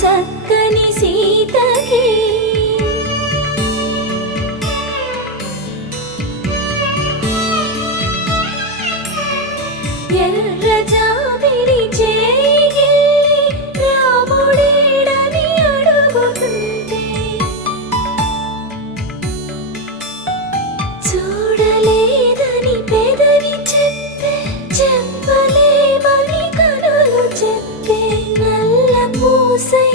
చక్కని సీతకి ఎర్ర జాబిలి చేయి రాముడేడని అడుగుతుంటే చూడలేదని పెదవి చెప్పే చెప్పలేమని కనులు చెప్పే నల్ల పూసై